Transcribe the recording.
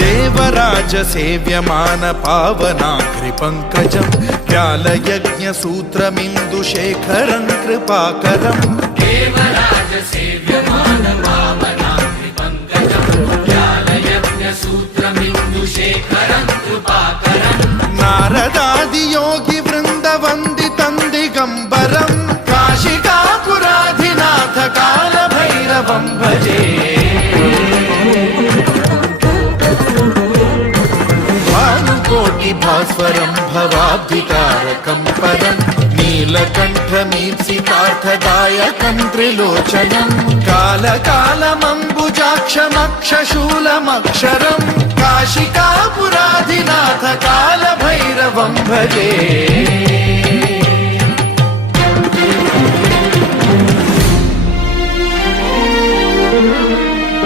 देवराज सेव्यमान पावनाग्रि पंकजं व्यालयज्ञ सूत्रमिन्दुशेखरं कृपाकरं देवराज सेव्यमान पावनाग्रि पंकजं व्यालयज्ञ सूत्रमिन्दुशेखरं कृपाकरं नारदादि योगी वृंद वंदितं दिगंबरं काशिकापुराधिनाथ काल भैरवं भजे भानुकोटि भास्वरं भवाब्धितारकं परं नीलकण्ठमीप्सितार्थदायकं त्रिलोचनं कालकालमम्बुजाक्षमक्षशूलमक्षरं काशिकापुराधिनाथ काल भैरवं भजे।